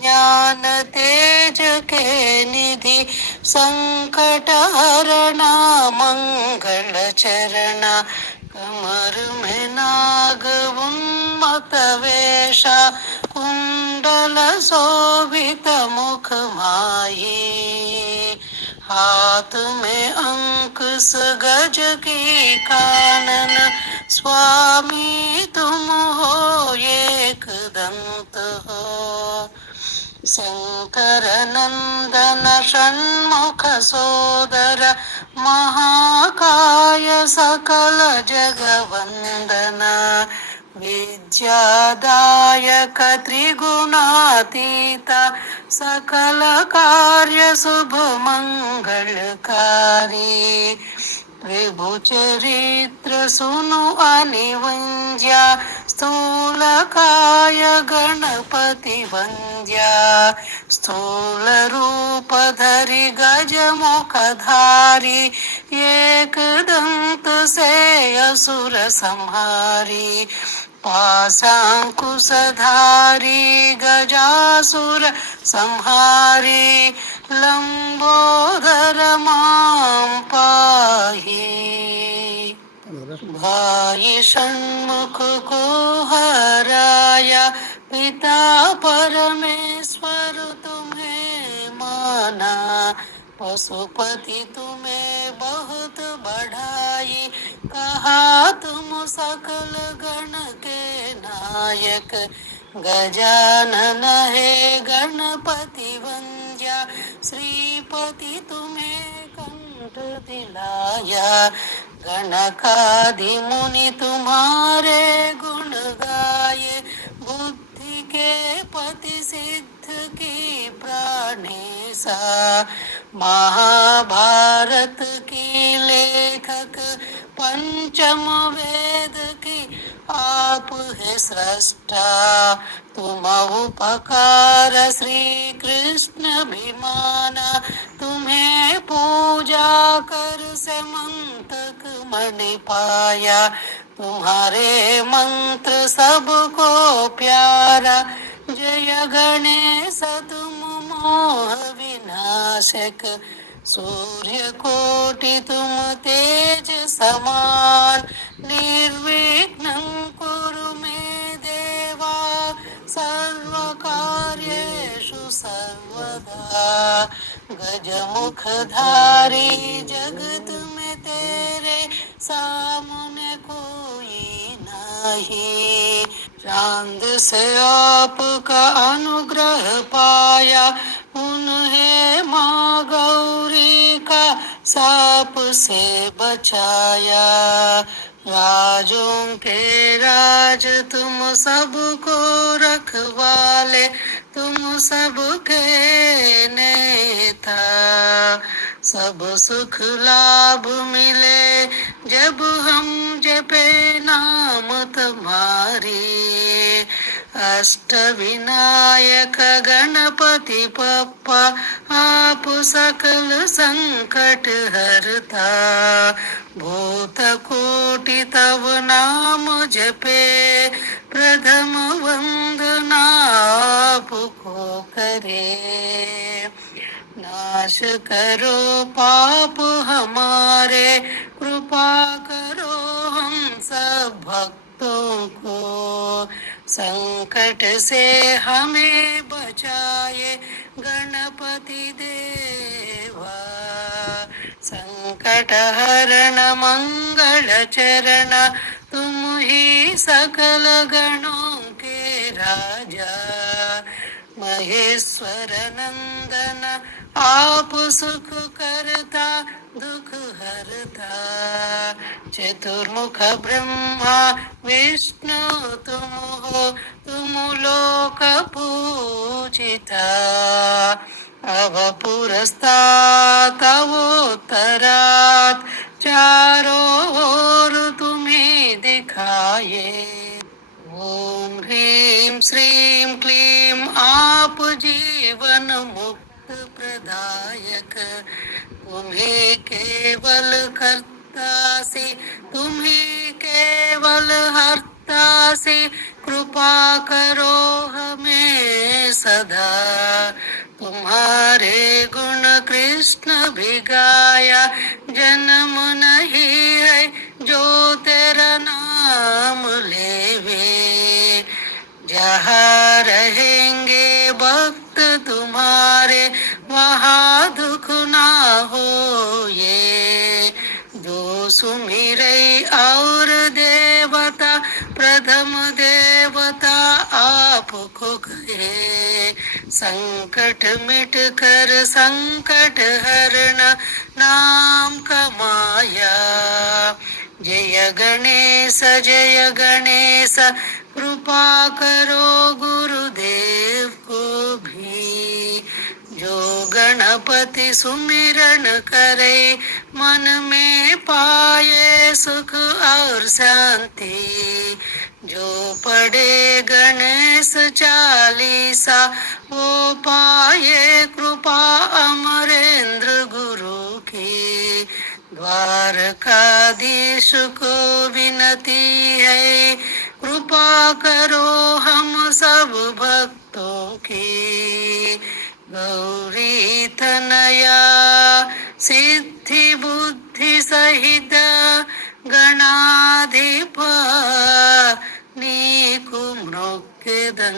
ज्ञान तेज के निधि, संकट हरणा मंगल चरणा। कमर में नाग उन्मत वेशा, कुंडल शोभित मुख माही। हाथ में अंकुश गज की कानन, स्वामी तुम हो एक दंत हो। शंकर नंदन षण्मुख सोदर, महाकाय सकल जगवंदन। विद्यादायक त्रिगुणातीता, सकल कार्य शुभ मंगलकारी। प्रभु चरित्र सुनु अनिवंज्या, स्थूल काय गणपति वंद्या। स्थूल रूप धरि गज मुख धारी, एक दंत से असुर संहारी। पाशांकुशधारी गजासुर संहारी, लंबोदर मां पाहि। भाई षण्मुख को हराया, पिता परमेश्वर तुम्हें माना। पशुपति तुम्हें बहुत बढ़ाई, कहा तुम सकल गण के नायक। गजानन है गणपति वंद्या, श्रीपति तुम्हें कंठ दिलाया। गणकादि मुनि तुम्हारे गुण गाये, बुद्धि के पति सिद्ध की प्राणेसा। महाभारत की लेखक, पंचम वेद की आप है सृष्टा। तुम उपकार श्री कृष्ण भी माना, तुम्हें पूजा कर समंतक मणि पाया। तुम्हारे मंत्र सबको प्यारा, जय गणेश तुम मोह विनाशक। सूर्य कोटि तुम तेज समान, निर्विघ्नं कुरु मे देवा। सर्व कार्येषु सर्वदा, गजमुख धारी जगत में तेरे सामने कोई नहीं। चांद से आपका अनुग्रह पाया, उन्हें माँ गौरी का साप से बचाया। राजों के राज तुम सबको रखवाले, तुम सबके नेता। सब सुख लाभ मिले जब हम जपे नाम तुम्हारी। अष्ट विनायक गणपति पप्पा, आप सकल संकट हरता। भूत कोटि तव नाम जपे, प्रथम वंदना आपको करे। नाश करो पाप हमारे, कृपा करो हम सब भक्तों को। संकट से हमें बचाए गणपति देवा। संकट हरण मंगल चरण, तुम ही सकल गणों के राजा। महेश्वर नंदन आप सुख करता दुख हरता। चतुर्मुख ब्रह्मा विष्णु तुम हो, तुम लोक पूजिता। अवपुरस्तात् अवोत्तरात्, चारों ओर तुम्हें दिखाए। ओम ह्रीं श्रीं क्लीं आप जीवन मुक्त प्रदायक। तुम्हें केवल करता से, तुम्हें केवल हरता से, कृपा करो हमें सदा, तुम्हारे गुण कृष्ण भी गाया, जन्म नहीं है जो तेरा नाम लेवे। जहाँ रहेंगे भक्त तुम्हारे, वहाँ दुख ना हो ये। जो सुमिरै और देवता, प्रथम देवता आपको कहे। संकट मिट कर संकट हरना, नाम कमाया। जय गणेश जय गणेश, कृपा करो गुरुदेव को भी। जो गणपति सुमिरन करे, मन में पाए सुख और शांति। जो पढ़े गणेश चालीसा, वो पाए कृपा अमरेंद्र गुरु की। द्वारकाधीश को विनती है, कृपा करो हम सब भक्तों की। गौरी तनया सिद्धि बुद्धि सहित, गणाधिप नीकु मृक्युदं।